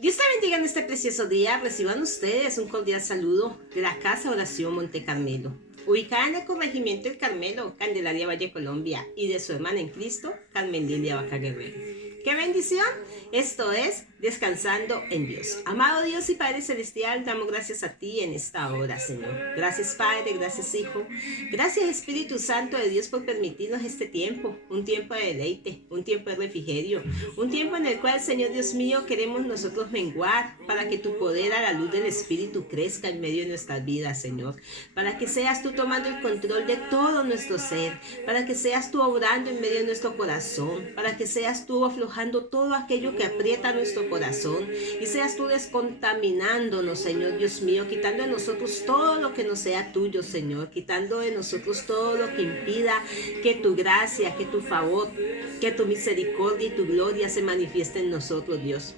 Dios te bendiga en este precioso día. Reciban ustedes un cordial saludo de la Casa Oración Monte Carmelo, ubicada en el corregimiento El Carmelo, Candelaria, Valle, Colombia, y de su hermana en Cristo, Carmen Lilia Vaca Guerrero. ¡Qué bendición! Esto es Descansando en Dios. Amado Dios y Padre Celestial, damos gracias a ti en esta hora, Señor. Gracias, Padre, gracias, Hijo. Gracias, Espíritu Santo de Dios, por permitirnos este tiempo, un tiempo de deleite, un tiempo de refrigerio, un tiempo en el cual, Señor Dios mío, queremos nosotros menguar para que tu poder a la luz del Espíritu crezca en medio de nuestras vidas, Señor. Para que seas tú tomando el control de todo nuestro ser, para que seas tú obrando en medio de nuestro corazón, para que seas tú aflojando todo aquello que aprieta nuestro corazón y seas tú descontaminándonos, Señor Dios mío, quitando de nosotros todo lo que no sea tuyo, Señor, quitando de nosotros todo lo que impida que tu gracia, que tu favor, que tu misericordia y tu gloria se manifieste en nosotros, Dios.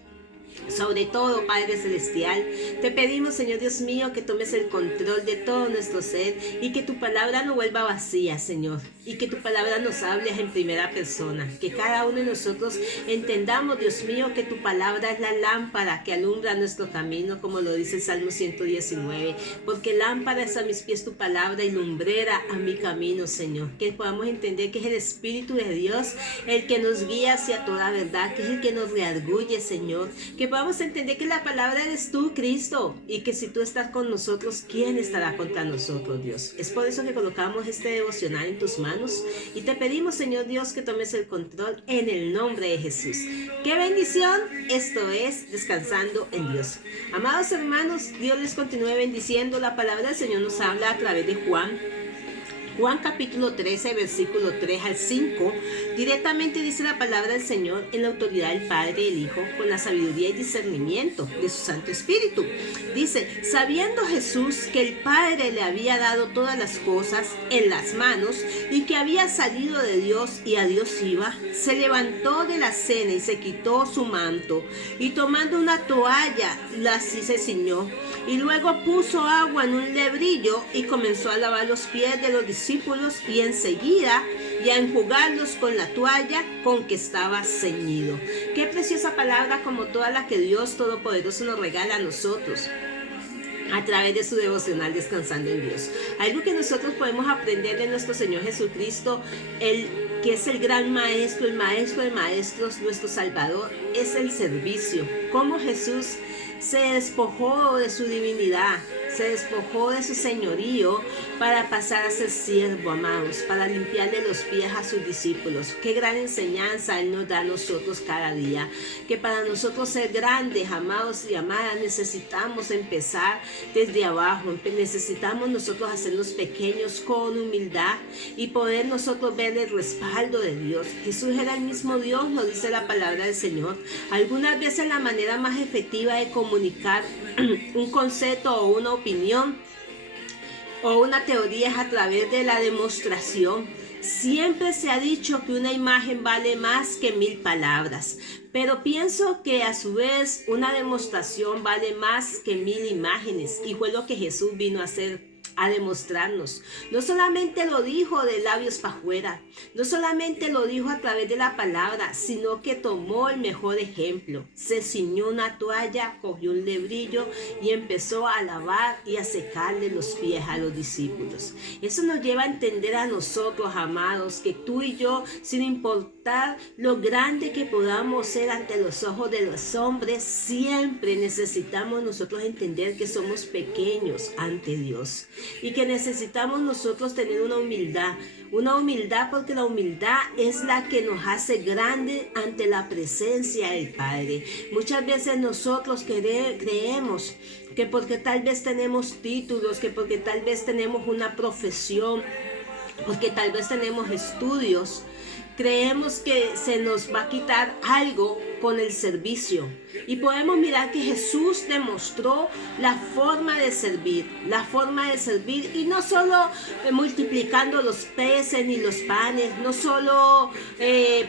Sobre todo, Padre Celestial, te pedimos, Señor Dios mío, que tomes el control de todo nuestro ser y que tu palabra no vuelva vacía, Señor, y que tu palabra nos hables en primera persona, que cada uno de nosotros entendamos, Dios mío, que tu palabra es la lámpara que alumbra nuestro camino, como lo dice el Salmo 119, porque lámpara es a mis pies tu palabra y lumbrera a mi camino, Señor, que podamos entender que es el Espíritu de Dios el que nos guía hacia toda verdad, que es el que nos redarguye, Señor, que podamos entender que la palabra eres tú, Cristo, y que si tú estás con nosotros, ¿quién estará contra nosotros, Dios? Es por eso que colocamos este devocional en tus manos y te pedimos, Señor Dios, que tomes el control en el nombre de Jesús. ¡Qué bendición! Esto es Descansando en Dios. Amados hermanos, Dios les continúe bendiciendo. La palabra del Señor nos habla a través de Juan capítulo 13, versículo 3 al 5, directamente dice la palabra del Señor en la autoridad del Padre y el Hijo, con la sabiduría y discernimiento de su Santo Espíritu. Dice, sabiendo Jesús que el Padre le había dado todas las cosas en las manos y que había salido de Dios y a Dios iba, se levantó de la cena y se quitó su manto y tomando una toalla, así se ciñó y luego puso agua en un lebrillo y comenzó a lavar los pies de los discípulos y enseguida y a enjugarlos con la toalla con que estaba ceñido. Qué preciosa palabra como toda la que Dios Todopoderoso nos regala a nosotros a través de su devocional Descansando en Dios. Algo que nosotros podemos aprender de nuestro Señor Jesucristo, que es el gran maestro, el maestro de maestros, nuestro Salvador, es el servicio. Cómo Jesús se despojó de su divinidad, se despojó de su señorío para pasar a ser siervo, amados, para limpiarle los pies a sus discípulos. Qué gran enseñanza Él nos da a nosotros cada día, que para nosotros ser grandes, amados y amadas, necesitamos empezar desde abajo, necesitamos nosotros hacernos pequeños con humildad y poder nosotros ver el respaldo de Dios. Jesús era el mismo Dios, nos dice la palabra del Señor. Algunas veces la manera más efectiva de comunicar un concepto o una opinión o una teoría es a través de la demostración. Siempre se ha dicho que una imagen vale más que 1000 palabras, pero pienso que a su vez una demostración vale más que 1000 imágenes, y fue lo que Jesús vino a hacer, a demostrarnos. No solamente lo dijo de labios para afuera, no solamente lo dijo a través de la palabra, sino que tomó el mejor ejemplo. Se ciñó una toalla, cogió un lebrillo y empezó a lavar y a secarle los pies a los discípulos. Eso nos lleva a entender a nosotros, amados, que tú y yo, sin importar lo grande que podamos ser ante los ojos de los hombres, siempre necesitamos nosotros entender que somos pequeños ante Dios. Y que necesitamos nosotros tener una humildad porque la humildad es la que nos hace grande ante la presencia del Padre. Muchas veces nosotros creemos que porque tal vez tenemos títulos, que porque tal vez tenemos una profesión, porque tal vez tenemos estudios, creemos que se nos va a quitar algo con el servicio. Y podemos mirar que Jesús demostró la forma de servir, y no solo multiplicando los peces ni los panes, no solo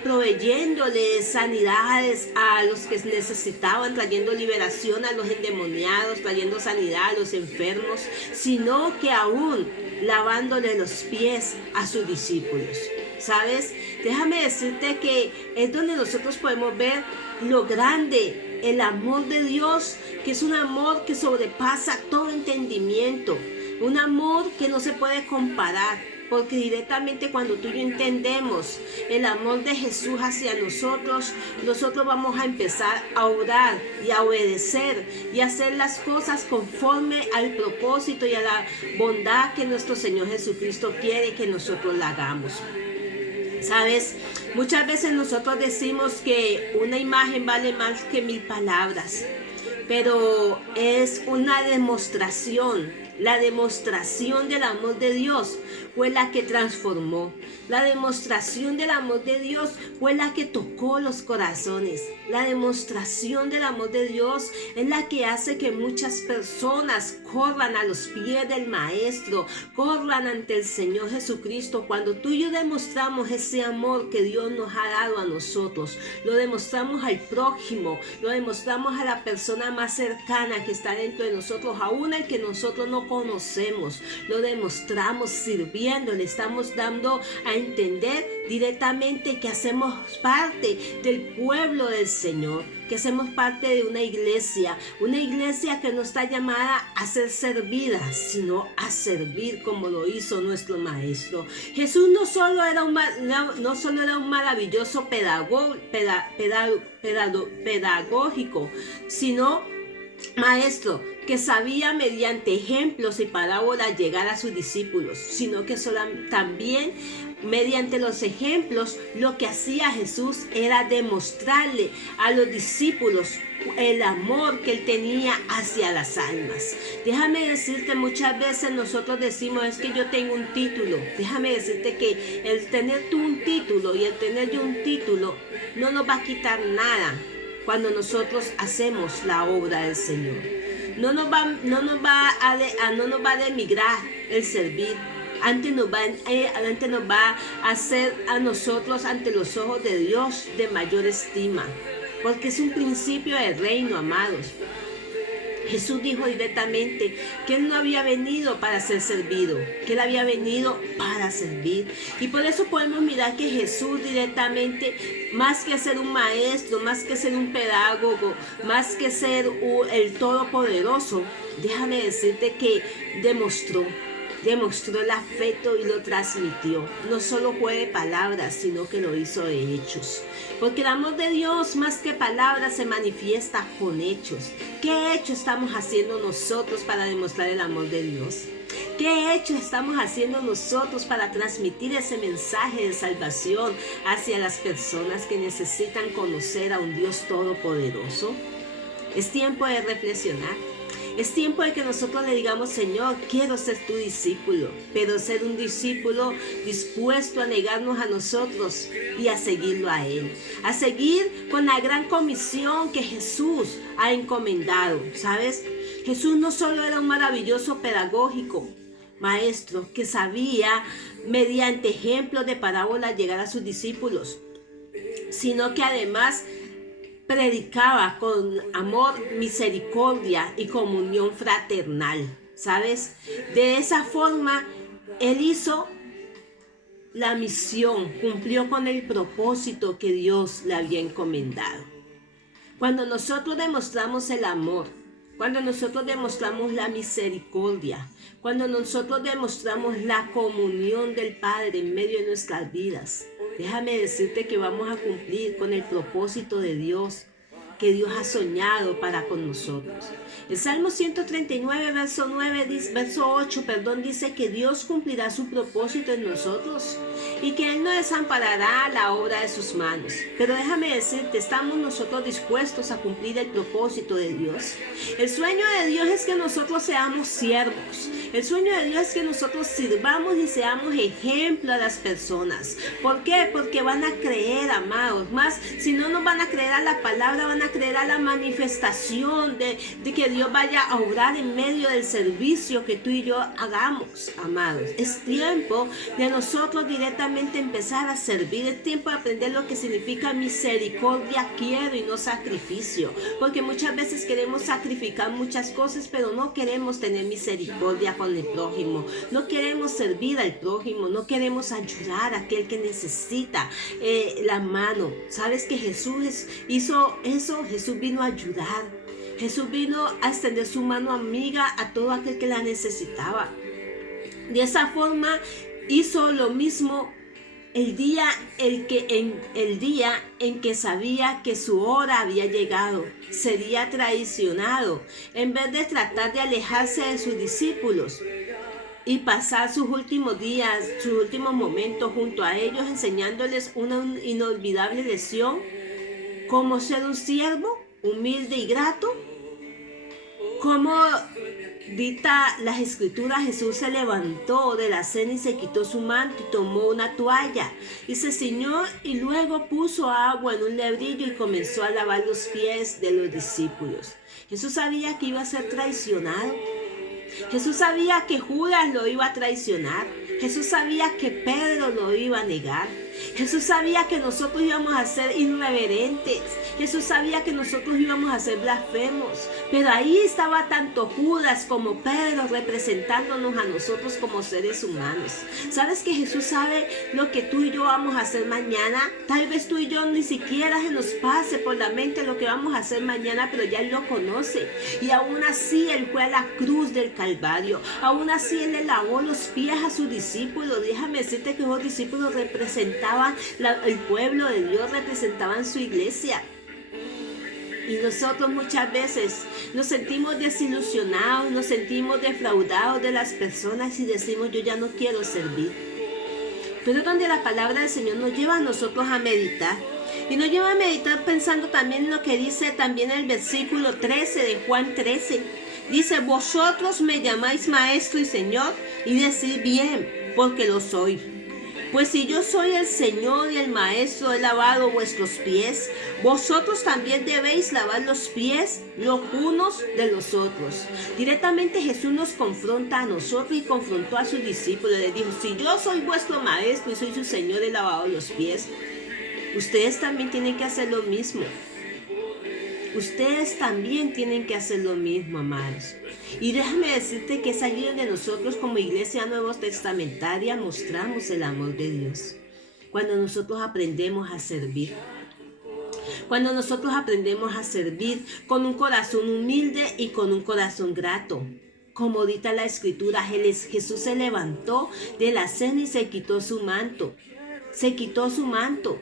proveyéndoles sanidades a los que necesitaban, trayendo liberación a los endemoniados, trayendo sanidad a los enfermos, sino que aún lavándole los pies a sus discípulos. ¿Sabes? Déjame decirte que es donde nosotros podemos ver lo grande el amor de Dios, que es un amor que sobrepasa todo entendimiento, un amor que no se puede comparar, porque directamente cuando tú y yo entendemos el amor de Jesús hacia nosotros, nosotros vamos a empezar a orar y a obedecer y a hacer las cosas conforme al propósito y a la bondad que nuestro Señor Jesucristo quiere que nosotros la hagamos. ¿Sabes? Muchas veces nosotros decimos que una imagen vale más que 1000 palabras, pero es una demostración. La demostración del amor de Dios fue la que transformó. La demostración del amor de Dios fue la que tocó los corazones. La demostración del amor de Dios es la que hace que muchas personas corran a los pies del Maestro, corran ante el Señor Jesucristo. Cuando tú y yo demostramos ese amor que Dios nos ha dado a nosotros, lo demostramos al prójimo, lo demostramos a la persona más cercana que está dentro de nosotros, aún al que nosotros no conocemos, lo demostramos sirviendo, le estamos dando a entender directamente que hacemos parte del pueblo del Señor, que hacemos parte de una iglesia que no está llamada a ser servida, sino a servir como lo hizo nuestro Maestro. Jesús no solo era un maravilloso pedagógico, sino Maestro que sabía mediante ejemplos y parábolas llegar a sus discípulos, sino que también mediante los ejemplos lo que hacía Jesús era demostrarle a los discípulos el amor que él tenía hacia las almas. Déjame decirte, muchas veces nosotros decimos, es que yo tengo un título. Déjame decirte que el tener tú un título y el tener yo un título no nos va a quitar nada cuando nosotros hacemos la obra del Señor. No nos va a denigrar el servir. Antes nos va a hacer a nosotros ante los ojos de Dios de mayor estima, porque es un principio del reino, amados. Jesús dijo directamente que Él no había venido para ser servido, que Él había venido para servir. Y por eso podemos mirar que Jesús directamente, más que ser un maestro, más que ser un pedagogo, más que ser el todopoderoso, déjame decirte que demostró el afecto y lo transmitió. No solo fue de palabras, sino que lo hizo de hechos. Porque el amor de Dios, más que palabras, se manifiesta con hechos. ¿Qué hechos estamos haciendo nosotros para demostrar el amor de Dios? ¿Qué hechos estamos haciendo nosotros para transmitir ese mensaje de salvación hacia las personas que necesitan conocer a un Dios todopoderoso? Es tiempo de reflexionar. Es tiempo de que nosotros le digamos, Señor, quiero ser tu discípulo, pero ser un discípulo dispuesto a negarnos a nosotros y a seguirlo a Él. A seguir con la gran comisión que Jesús ha encomendado, ¿sabes? Jesús no solo era un maravilloso pedagógico, maestro, que sabía mediante ejemplos de parábolas llegar a sus discípulos, sino que además predicaba con amor, misericordia y comunión fraternal, ¿sabes? De esa forma, Él hizo la misión, cumplió con el propósito que Dios le había encomendado. Cuando nosotros demostramos el amor, cuando nosotros demostramos la misericordia, cuando nosotros demostramos la comunión del Padre en medio de nuestras vidas, déjame decirte que vamos a cumplir con el propósito de Dios que Dios ha soñado para con nosotros. El Salmo 139, verso 8, dice que Dios cumplirá su propósito en nosotros y que Él no desamparará la obra de sus manos. Pero déjame decirte, ¿estamos nosotros dispuestos a cumplir el propósito de Dios? El sueño de Dios es que nosotros seamos siervos. El sueño de Dios es que nosotros sirvamos y seamos ejemplo a las personas. ¿Por qué? Porque van a creer, amados. Más, si no nos van a creer a la palabra, van a creer a la manifestación de que Dios vaya a obrar en medio del servicio que tú y yo hagamos, amados. Es tiempo de nosotros directamente empezar a servir. Es tiempo de aprender lo que significa misericordia quiero y no sacrificio. Porque muchas veces queremos sacrificar muchas cosas, pero no queremos tener misericordia con el prójimo. No queremos servir al prójimo. No queremos ayudar a aquel que necesita la mano. ¿Sabes que Jesús hizo eso eso, Jesús vino a ayudar. Jesús vino a extender su mano amiga a todo aquel que la necesitaba. De esa forma hizo lo mismo el día en que sabía que su hora había llegado. Sería traicionado. En vez de tratar de alejarse de sus discípulos y pasar sus últimos días, sus últimos momentos junto a ellos, enseñándoles una inolvidable lección, cómo ser un siervo humilde y grato. Como dicta las escrituras, Jesús se levantó de la cena y se quitó su manto y tomó una toalla y se ciñó y luego puso agua en un lebrillo y comenzó a lavar los pies de los discípulos. Jesús sabía que iba a ser traicionado. Jesús sabía que Judas lo iba a traicionar. Jesús sabía que Pedro lo iba a negar. Jesús sabía que nosotros íbamos a ser irreverentes. Jesús sabía que nosotros íbamos a ser blasfemos. Pero ahí estaba tanto Judas como Pedro representándonos a nosotros como seres humanos. ¿Sabes que Jesús sabe lo que tú y yo vamos a hacer mañana? Tal vez tú y yo ni siquiera se nos pase por la mente lo que vamos a hacer mañana, pero ya Él lo conoce. Y aún así Él fue a la cruz del Calvario. Aún así Él le lavó los pies a sus discípulos. Déjame decirte que esos discípulos representaban el pueblo de Dios, representaban su iglesia. Y nosotros muchas veces nos sentimos desilusionados, nos sentimos defraudados de las personas y decimos, yo ya no quiero servir. Pero es donde la palabra del Señor nos lleva a nosotros a meditar. Y nos lleva a meditar pensando también en lo que dice también el versículo 13 de Juan 13. Dice, vosotros me llamáis maestro y Señor, y decís bien, porque lo soy. Pues si yo soy el Señor y el Maestro, he lavado vuestros pies, vosotros también debéis lavar los pies los unos de los otros. Directamente Jesús nos confronta a nosotros y confrontó a sus discípulos. Les dijo, si yo soy vuestro Maestro y soy su Señor, he lavado los pies, ustedes también tienen que hacer lo mismo. Ustedes también tienen que hacer lo mismo, amados. Y déjame decirte que es allí donde nosotros como Iglesia Nueva Testamentaria mostramos el amor de Dios. Cuando nosotros aprendemos a servir. Cuando nosotros aprendemos a servir con un corazón humilde y con un corazón grato. Como dicta la Escritura, Jesús se levantó de la cena y se quitó su manto. Se quitó su manto.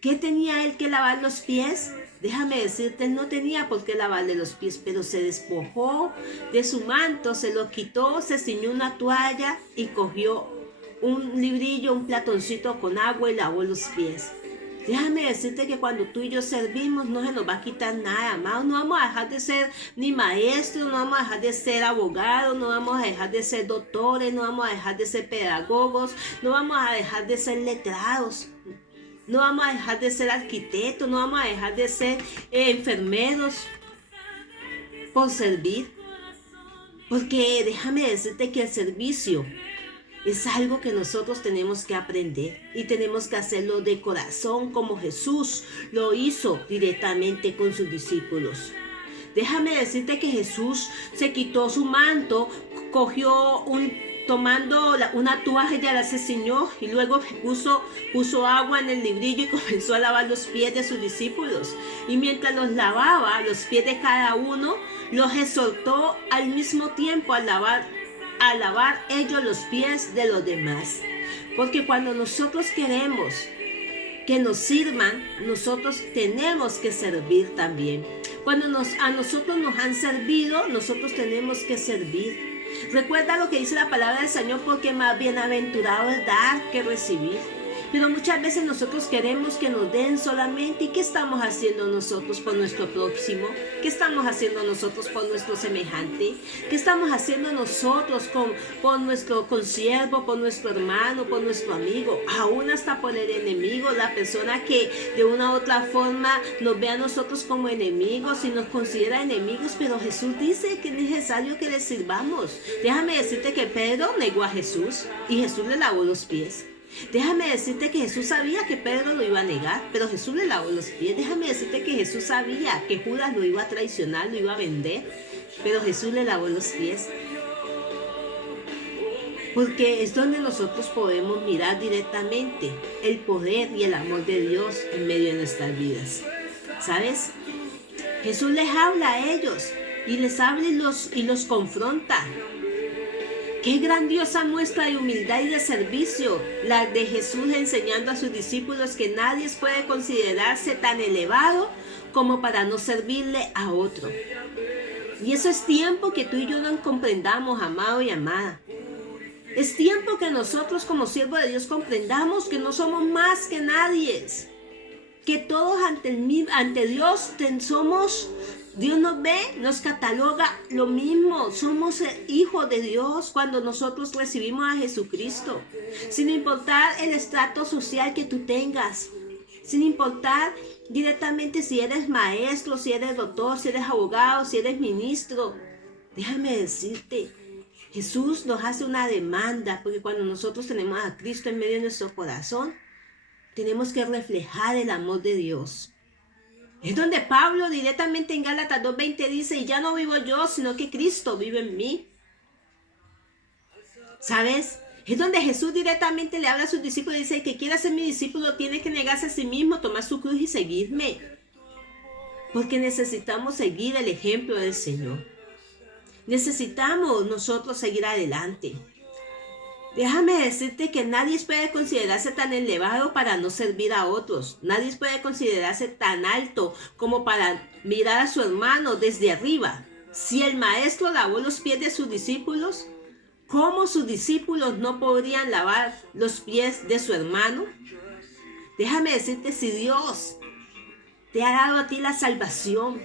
¿Qué tenía Él que lavar los pies? Déjame decirte, Él no tenía por qué lavarle los pies, pero se despojó de su manto, se lo quitó, se ciñó una toalla y cogió un librillo, un platoncito con agua y lavó los pies. Déjame decirte que cuando tú y yo servimos no se nos va a quitar nada, amado. No vamos a dejar de ser ni maestros, no vamos a dejar de ser abogados, no vamos a dejar de ser doctores, no vamos a dejar de ser pedagogos, no vamos a dejar de ser letrados. No vamos a dejar de ser arquitectos, no vamos a dejar de ser enfermeros por servir. Porque déjame decirte que el servicio es algo que nosotros tenemos que aprender y tenemos que hacerlo de corazón como Jesús lo hizo directamente con sus discípulos. Déjame decirte que Jesús se quitó su manto, tomando una toalla, la se ciñó y luego puso agua en el librillo y comenzó a lavar los pies de sus discípulos. Y mientras los lavaba, los pies de cada uno, los exhortó al mismo tiempo a lavar ellos los pies de los demás. Porque cuando nosotros queremos que nos sirvan, nosotros tenemos que servir también. Cuando a nosotros nos han servido, nosotros tenemos que servir. Recuerda lo que dice la palabra del Señor, porque más bienaventurado es dar que recibir. Pero muchas veces nosotros queremos que nos den solamente. ¿Y qué estamos haciendo nosotros por nuestro próximo? ¿Qué estamos haciendo nosotros por nuestro semejante? ¿Qué estamos haciendo nosotros con nuestro consiervo, por nuestro hermano, por nuestro amigo? Aún hasta por el enemigo, la persona que de una u otra forma nos ve a nosotros como enemigos y nos considera enemigos. Pero Jesús dice que es necesario que le sirvamos. Déjame decirte que Pedro negó a Jesús y Jesús le lavó los pies. Déjame decirte que Jesús sabía que Pedro lo iba a negar, pero Jesús le lavó los pies. Déjame decirte que Jesús sabía que Judas lo iba a traicionar, lo iba a vender, pero Jesús le lavó los pies. Porque es donde nosotros podemos mirar directamente el poder y el amor de Dios en medio de nuestras vidas. ¿Sabes? Jesús les habla a ellos y les habla y los confronta. Qué grandiosa muestra de humildad y de servicio la de Jesús enseñando a sus discípulos que nadie puede considerarse tan elevado como para no servirle a otro. Y eso es tiempo que tú y yo no comprendamos, amado y amada. Es tiempo que nosotros como siervos de Dios comprendamos que no somos más que nadie. Que todos ante Dios somos, Dios nos ve, nos cataloga lo mismo. Somos hijos de Dios cuando nosotros recibimos a Jesucristo. Sin importar el estrato social que tú tengas. Sin importar directamente si eres maestro, si eres doctor, si eres abogado, si eres ministro. Déjame decirte, Jesús nos hace una demanda, porque cuando nosotros tenemos a Cristo en medio de nuestro corazón, tenemos que reflejar el amor de Dios. Es donde Pablo directamente en Gálatas 2:20 dice, y ya no vivo yo, sino que Cristo vive en mí. ¿Sabes? Es donde Jesús directamente le habla a sus discípulos y dice, el que quiera ser mi discípulo tiene que negarse a sí mismo, tomar su cruz y seguirme. Porque necesitamos seguir el ejemplo del Señor. Necesitamos nosotros seguir adelante. Déjame decirte que nadie puede considerarse tan elevado para no servir a otros. Nadie puede considerarse tan alto como para mirar a su hermano desde arriba. Si el maestro lavó los pies de sus discípulos, ¿cómo sus discípulos no podrían lavar los pies de su hermano? Déjame decirte, si Dios te ha dado a ti la salvación,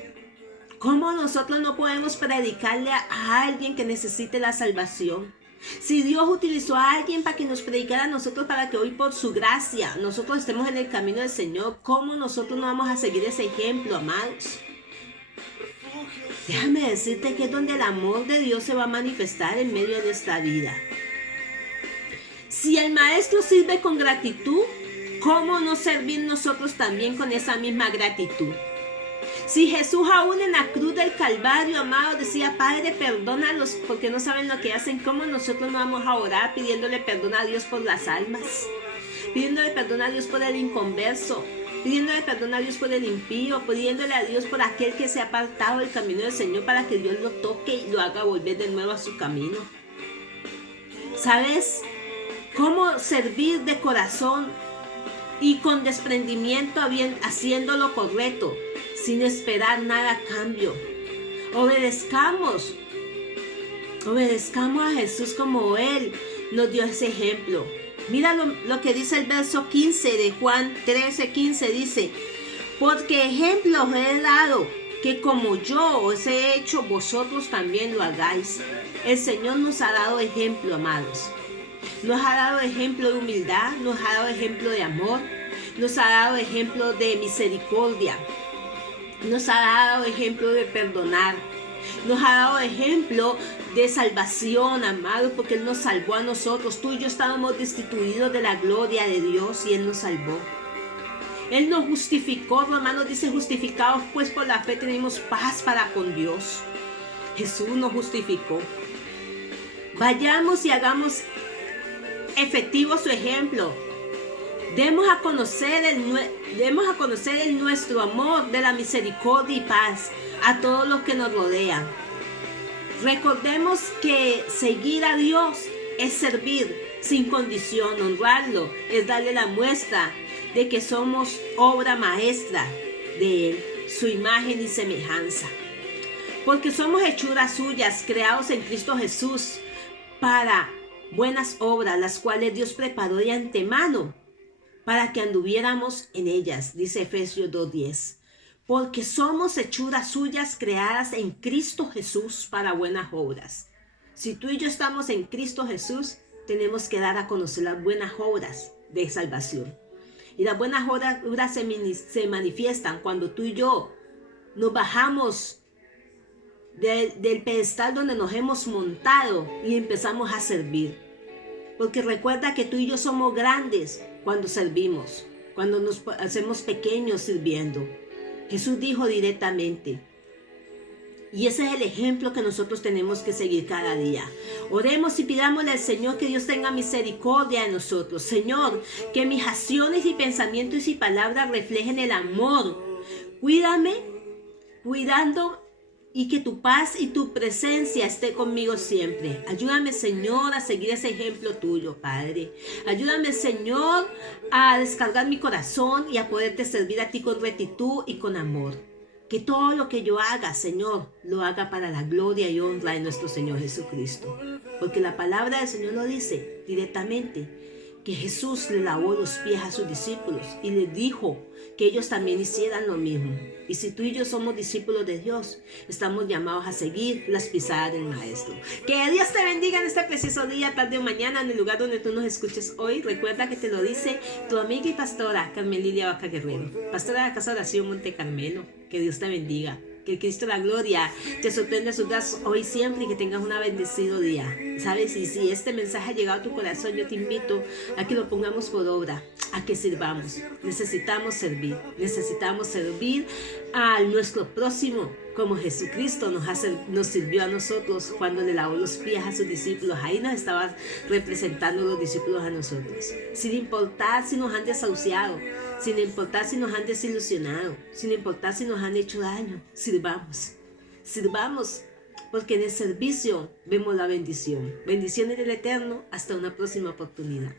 ¿cómo nosotros no podemos predicarle a alguien que necesite la salvación? Si Dios utilizó a alguien para que nos predicara a nosotros, para que hoy por su gracia nosotros estemos en el camino del Señor, ¿cómo nosotros no vamos a seguir ese ejemplo, amados? Déjame decirte que es donde el amor de Dios se va a manifestar en medio de esta vida. Si el maestro sirve con gratitud, ¿cómo no servir nosotros también con esa misma gratitud? Si Jesús aún en la cruz del Calvario, amado, decía, Padre, perdónalos porque no saben lo que hacen, ¿cómo nosotros no vamos a orar pidiéndole perdón a Dios por las almas? Pidiéndole perdón a Dios por el inconverso, pidiéndole perdón a Dios por el impío, pidiéndole a Dios por aquel que se ha apartado del camino del Señor para que Dios lo toque y lo haga volver de nuevo a su camino. ¿Sabes cómo servir de corazón y con desprendimiento, haciendo lo correcto, sin esperar nada a cambio? Obedezcamos a Jesús como Él nos dio ese ejemplo. Mira lo que dice el verso 15 de Juan 13:15, dice, porque ejemplo os he dado, que como yo os he hecho, vosotros también lo hagáis. El Señor nos ha dado ejemplo, amados. Nos ha dado ejemplo de humildad, nos ha dado ejemplo de amor, nos ha dado ejemplo de misericordia, nos ha dado ejemplo de perdonar, nos ha dado ejemplo de salvación, amado, porque Él nos salvó a nosotros. Tú y yo estábamos destituidos de la gloria de Dios y Él nos salvó. Él nos justificó. Romanos dice, justificados pues por la fe tenemos paz para con Dios. Jesús nos justificó. Vayamos y hagamos efectivo su ejemplo. Demos a conocer el nuestro amor de la misericordia y paz a todos los que nos rodean. Recordemos que seguir a Dios es servir sin condición, honrarlo, es darle la muestra de que somos obra maestra de Él, su imagen y semejanza. Porque somos hechuras suyas, creados en Cristo Jesús, para buenas obras, las cuales Dios preparó de antemano, para que anduviéramos en ellas, dice Efesios 2:10. Porque somos hechuras suyas creadas en Cristo Jesús para buenas obras. Si tú y yo estamos en Cristo Jesús, tenemos que dar a conocer las buenas obras de salvación. Y las buenas obras se manifiestan cuando tú y yo nos bajamos del pedestal donde nos hemos montado y empezamos a servir. Porque recuerda que tú y yo somos grandes cuando servimos, cuando nos hacemos pequeños sirviendo. Jesús dijo directamente, y ese es el ejemplo que nosotros tenemos que seguir cada día. Oremos y pidámosle al Señor que Dios tenga misericordia de nosotros. Señor, que mis acciones y pensamientos y palabras reflejen el amor. Cuídame cuidando y que tu paz y tu presencia esté conmigo siempre. Ayúdame, Señor, a seguir ese ejemplo tuyo, Padre. Ayúdame, Señor, a descargar mi corazón y a poderte servir a ti con rectitud y con amor. Que todo lo que yo haga, Señor, lo haga para la gloria y honra de nuestro Señor Jesucristo. Porque la palabra del Señor lo dice directamente, que Jesús le lavó los pies a sus discípulos y les dijo que ellos también hicieran lo mismo. Y si tú y yo somos discípulos de Dios, estamos llamados a seguir las pisadas del Maestro. Que Dios te bendiga en este preciso día, tarde o mañana, en el lugar donde tú nos escuches hoy. Recuerda que te lo dice tu amiga y pastora Carmen Lilia Vaca Guerrero, pastora de la Casa de Oración Monte Carmelo. Que Dios te bendiga. Que el Cristo de la Gloria te sorprenda sus brazos hoy y siempre y que tengas un bendecido día. ¿Sabes? Y si este mensaje ha llegado a tu corazón, yo te invito a que lo pongamos por obra, a que sirvamos. Necesitamos servir a nuestro próximo como Jesucristo nos sirvió a nosotros cuando le lavó los pies a sus discípulos. Ahí nos estaba representando los discípulos a nosotros. Sin importar si nos han desahuciado, sin importar si nos han desilusionado, sin importar si nos han hecho daño, sirvamos, porque en el servicio vemos la bendición. Bendiciones del Eterno, hasta una próxima oportunidad.